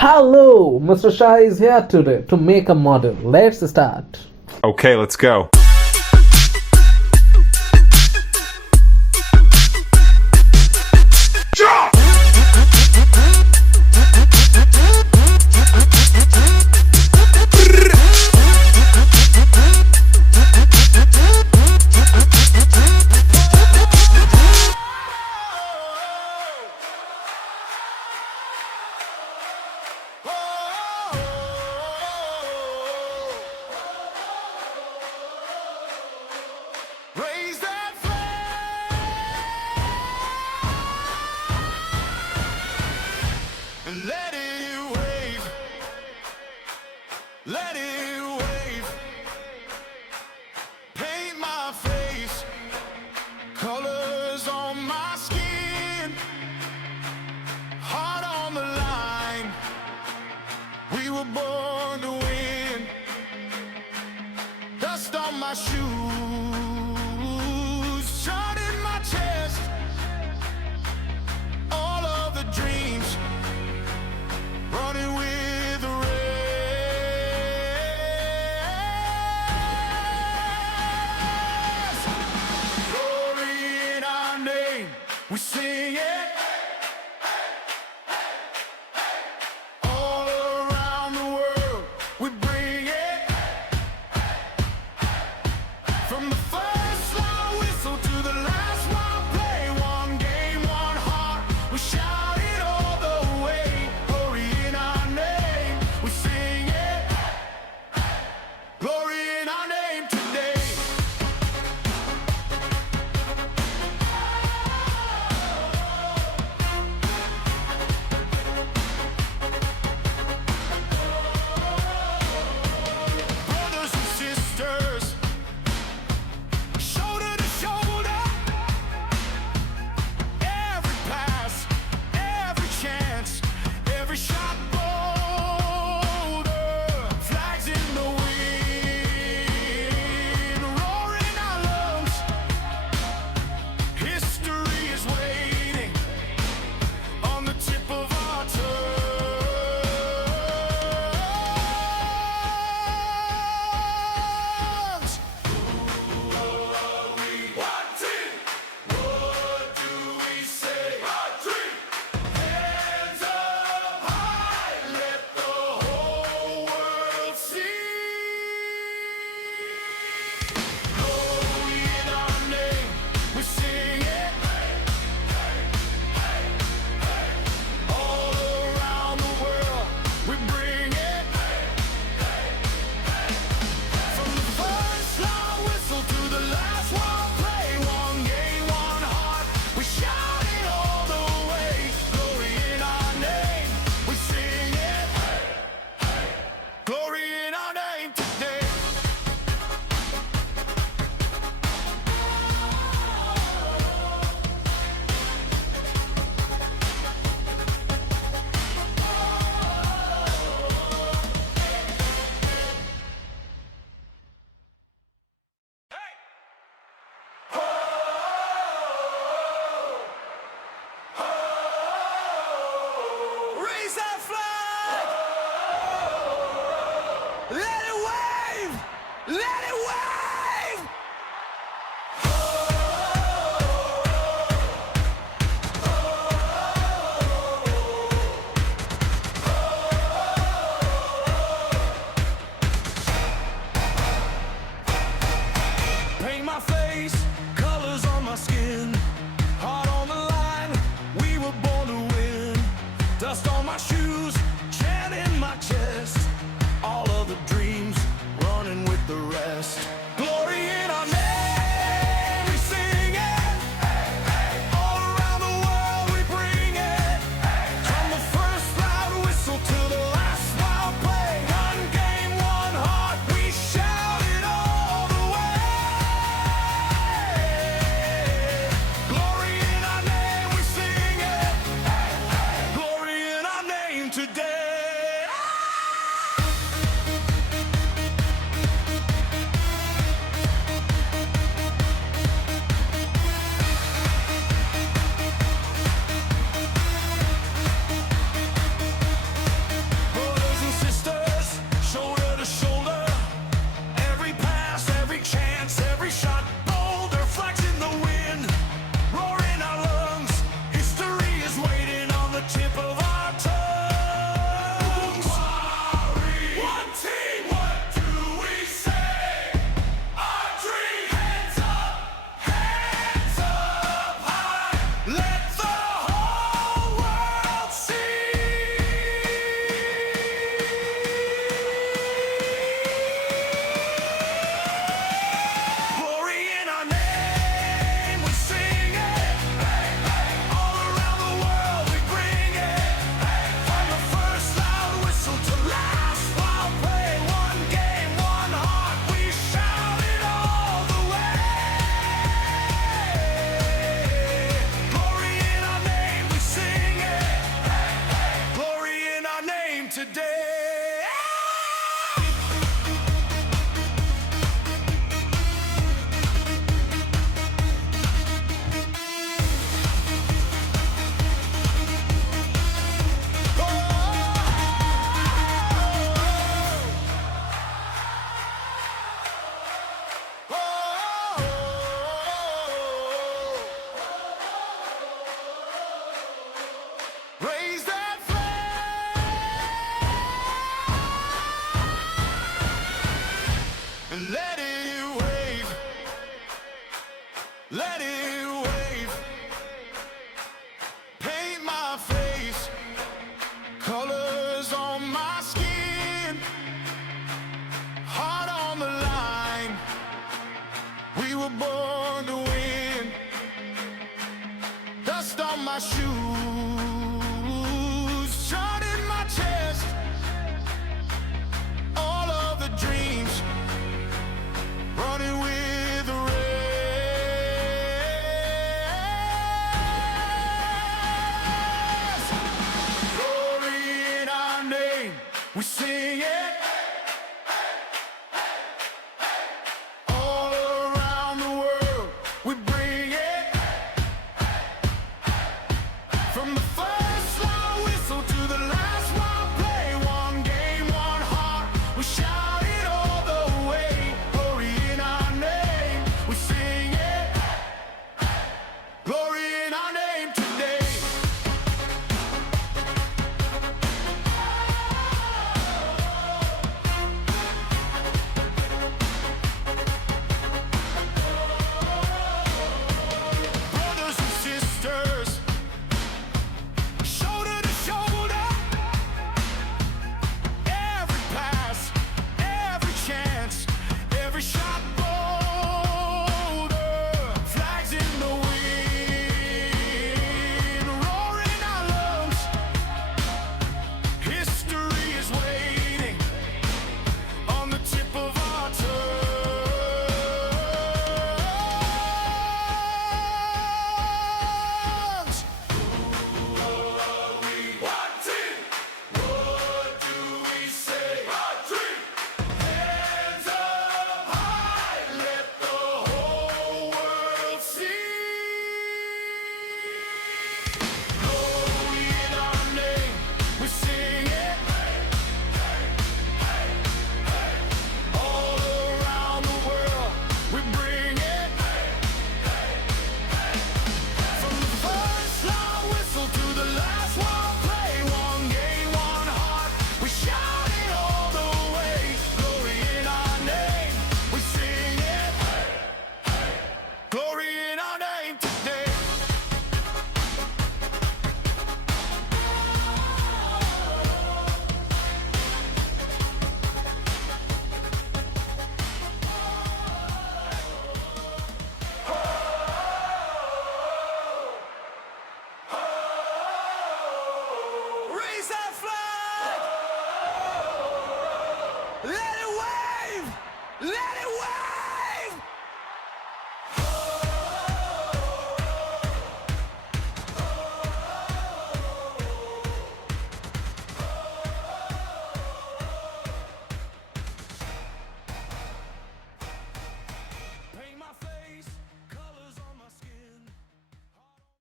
Hello, Mr. Shah is here today to make a model. Let's start. Okay, let's go. Raise that flag and let it wave. Let it wave. Paint my face, colors on my skin, heart on the line. We were born to win. Dust on my shoes, shot in my chest. All of the dreams running with the rest. Glory in our name, we sing it. All around the world, we bring it. From the first loud whistle to the last wild play, one game, one heart, we shout it all the way. Glory in our name, we sing it. Glory in our name today. Brothers and sisters, shoulder to shoulder, every pass, every chance, every shot bolder. Flags in the wind, roaring our lungs. History is waiting on the tip of our tongues. One team, what do we say? One team, hands up high, let the whole world see. Glory in our name, we sing it. All around the world, we bring it. From the first loud whistle to the last wild play, one game, one heart, we shout it all the way. Glory in our name, we sing it. Glory in our name today. Raise that flag! Let it wave! Let it wave! Paint my face, colors on my skin, heart on the line. We were born to win. Dust on my shoes, chant in my chest. All of the dreams running with the rest. Glory in our name, we sing it. All around the world we bring it. From the first loud whistle to the last wild play, one game, one heart, we shout it all the way. Glory in our name, we sing it. Glory in our name today. today. Raise that flag and let it wave. Let it wave. Paint my face, colors on my skin, heart on the line. We were born to win. Dust on my shoes, shot in my chest. All of the dreams running with the rest. Glory in our name, we sing it.